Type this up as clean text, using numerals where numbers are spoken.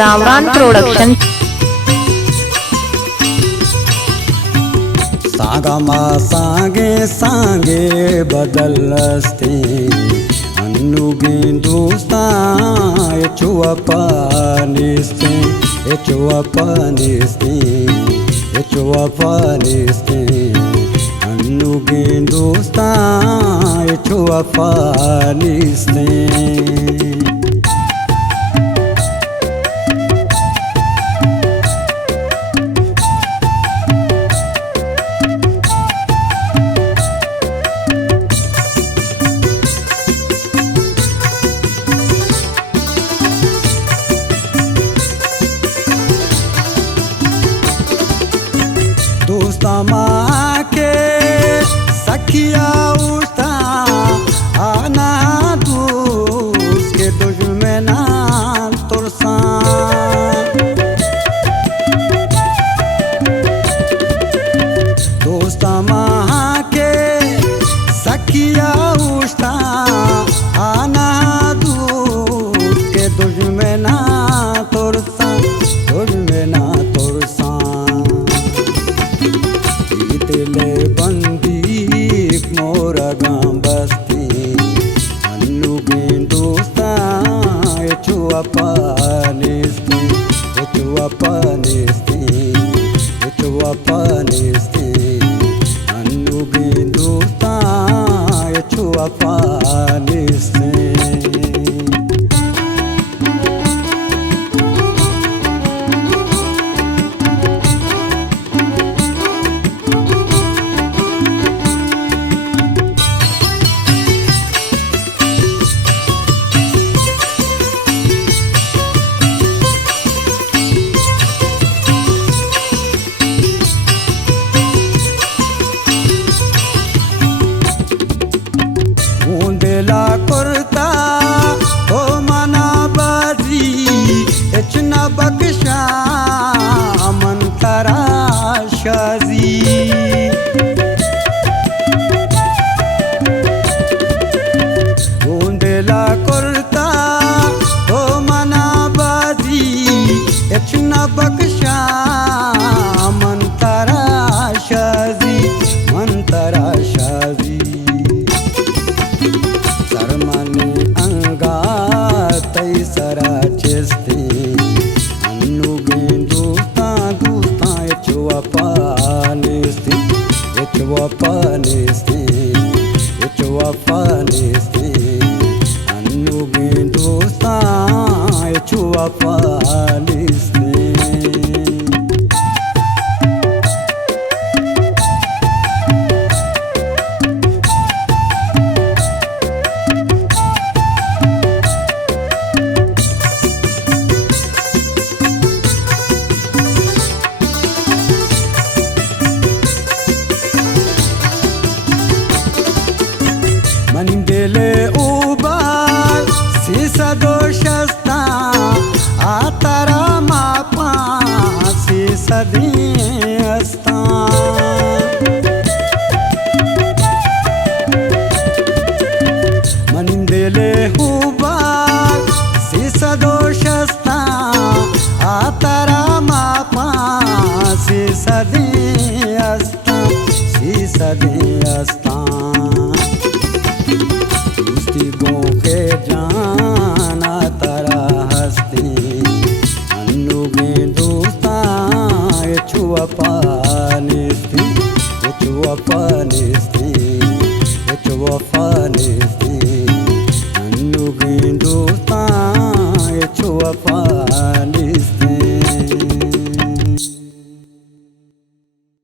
गावरान प्रोडक्शन। सागमा सांगे सांगे बदलस्ते अन्नुगे दोस्तां चुवपनिस्ते अन्नुगे दोस्तां चुवपनिस्ते। दोस्ता माँ के सखिया उस्ता आना दूस के दुश्मना तुरसा। दोस्ता माँ के सखिया उस्ता आना दूस के दुश्मना तुरसा। दिले बंदी मोर गां बस्ती अन्नुगे दोस्तां चुवपनिस्ते अन्नुगे दोस्तां चुवपनिस्ते। ऊंदेला कुर्ता ओ मना बाजी इचना बख्शा मंतरा शाजी। ऊंदेला कुर्ता ओ मना बाजी इचना बख्शा मंतरा शाजी। सरा चेस्ते अन्नुगे दोस्तां चुवपनिस्ते अन्नुगे दोस्तां चुवपनिस्ते। मनिंदेले उबार सीसा दोषस्ता आतारा मापा सीसा दिस्ता। मनिंदेले उबार सीसा दोषस्ता आतारा मापा सीसा दिस्ता। गोखे जाना तारा हस्ती अन्नुगे दोस्तां चुवपनिस्ते अन्नुगे दोस्तां चुवपनिस्ते।